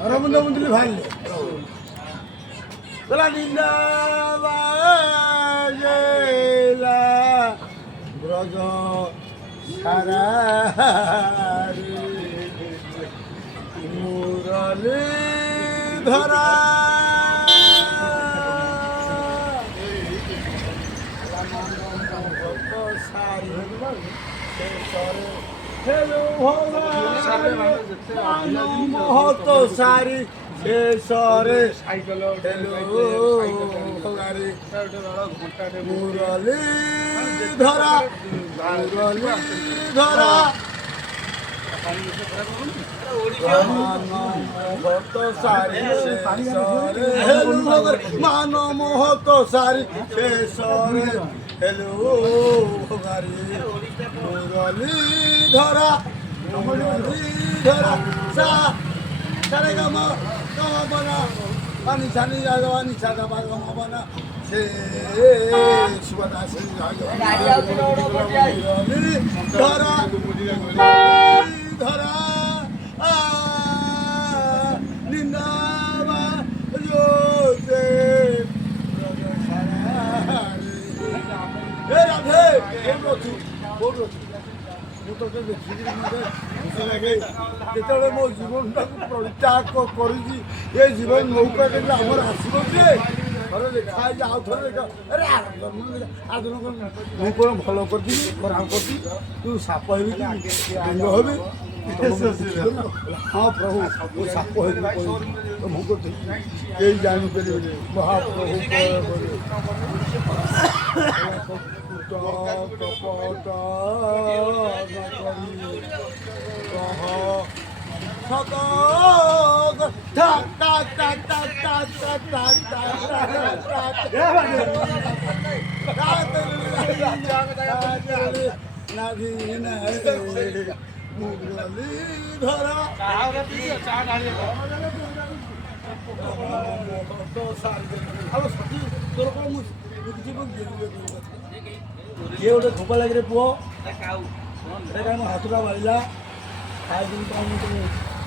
ରମୁଣ୍ଡ ମୁଣ୍ଡଲି ଭାଇଲେ ଗଲା ନିନ୍ଦା ବାଜେଲା ବ୍ରଜ ସାରା ମୁରଲି ଧରା মহত সারি শেষরে মুরলি ধরা মুরলি ধরা মহত সারি শেষরে মান মহত সারি শেষরে হেলো গারি মুরলি ধরা মুরলি ধরা সা সারে গাম বনা পানি ছানি যাওয়ানি ছাদা বাগম বনা সে শিবদাসী মুরলি ধরা ধরা নিন্দাবা জোতে রাধে কোন অଛୁ ମୁଁ ତୋତେ ଦେଖିକିରି ମୋତେ ଖୁସି ଲାଗେ ଯେତେବେଳେ ମୋ ଜୀବନଟାକୁ ପରିତ୍ୟାଗ କରିଛି ଏ ଜୀବନ ନୌକା କେମିତି ଆମର ଆସିବ ଯେ ଥରେ ଦେଖା ହେଇଛି ଆଉ ଥରେ ଦେଖା ଆରେ ମୁଁ କ'ଣ ଭଲ କରିଛି ଖରାପ କରିଛି ତୁ ସାପ ହେବି କି ବେଙ୍ଗ ହେବି ହଁ ପ୍ରଭୁ ମୁଁ ସାପ ହେବି ମୁଁ କରିଥିଲି କେହି ଜାଣିପାରିବେନି ମହାପ୍ରଭୁ କପଟ মুরলি ধরা তোর କ'ଣ ମୁଁ କିଛି କିଏ ଗୋଟେ ଧୋକା ଲାଗିରେ ପୁଅ ଏଇଟା କାହିଁ ମୋ ହାତଟା ବାଜିଲା ଖାଇଦେବି କ'ଣ ମୁଁ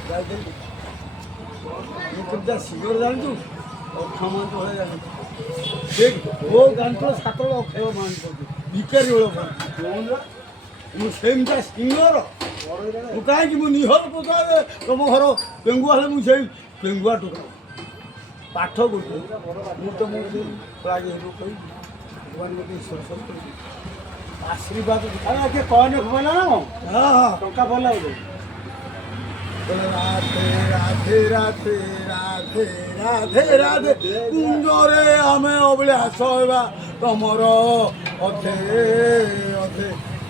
ଯାଇଥିଲି ମୁଁ କେମିତି ଶୀଘ୍ର ଜାଣିଛୁ ଅକ୍ଷୟ ମହାନ୍ତି ଭଳିଆ ଜାଣିଛୁ ସେ ମୋ ଜାଣିଥିଲ ସାତବେଳେ ଅକ୍ଷୟ ମହାନ୍ତି କରୁଛୁ ଭିକାରୀ ବେଳ ମୁଁ ସେମିତିଆ ସିଙ୍ଗର ମୁଁ କାହିଁକି ମୁଁ ନିହର ପୋଷାରେ ତମ ଘର ପେଙ୍ଗୁଆ ହେଲେ ମୁଁ ସେଇ ପେଙ୍ଗୁଆ ଟୁକା ପାଠ କରୁଛି ମୁଁ ତମକୁ ରାଜି ହେବ କହିବି ଭଗବାନ ମୋତେ ଈଶ୍ୱର ସବୁ କହିବି ଆଶୀର୍ବାଦ କିଏ କହନି ଘୁମାଇଲା ନା ହଁ ଟଙ୍କା ଭଲ ଲାଗୁଛି ରାଧେ ରାଧେ ରାଧେ ରାଧେ ରାଧେ ରାଧେ କୁଞ୍ଜରେ ଆମେ ଅଭିଳାଷ ହେବା ତମର ଅଧେ ଅଧେ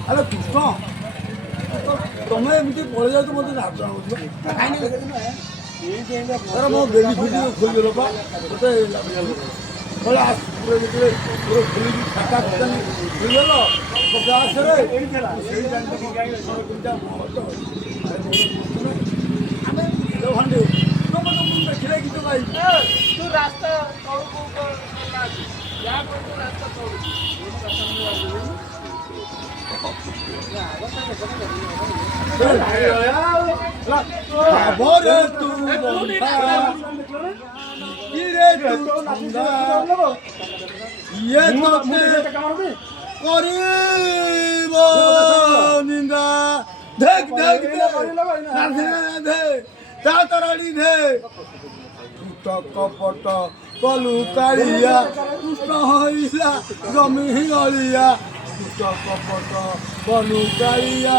ଆରେ କୃଷ୍ଣ ତମେ ଏମିତି ପଳେଇ ଯାଉଛ ମୋତେ ନାଚ ହେଉଥିବ ମୋ ବେଲି ଫୁଲି ଖୋଲିଦେଲ ବା ମୋତେ ବୋଲେ ଯେତେବେଳେ ଖୋଲିକି ଖାତା ଖୋଲି ଖୋଲିଦେଲ ଗ୍ୟାସରେ ଆମେ ଦେଖିଲେ ଗୀତ ଗାଇ ତୁ ରାସ୍ତା ইয়ে করিব নিন্দা দেখ দেখ রাধে রাধে তাড়াতাড়ি ধে কপট কলু কালিয়া কৃষ্ণ হইলা জমি অলিয়া কপট কলু কালিয়া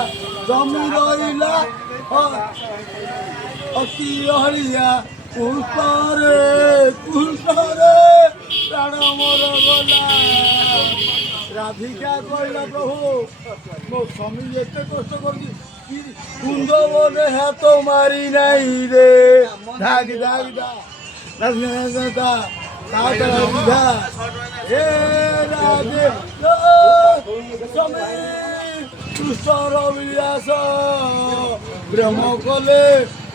জমি রইলা অতি হরিয়া পুষ্পরে পুষ্পরে প্রাণ মোর গলা রাধিকা কইলা প্রভু ମୋ ସ୍ୱାମୀ ଏତେ କଷ୍ଟ କରୁଛି କୁନ୍ଦ ବୋଲେ ହାତ ମାରି ନାହିଁ ରେ ଧାଗ ଧାଗ ଦା ଏ ରାଧେ ସ୍ୱାମୀ କୃଷ୍ଣର ବିଳାସ ପ୍ରେମ କଲେ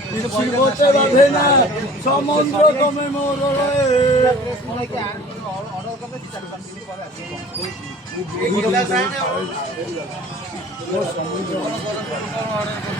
କିଛି ମତେ ବାଧେ ନା ସମୁଦ୍ର ତମେ ମୋର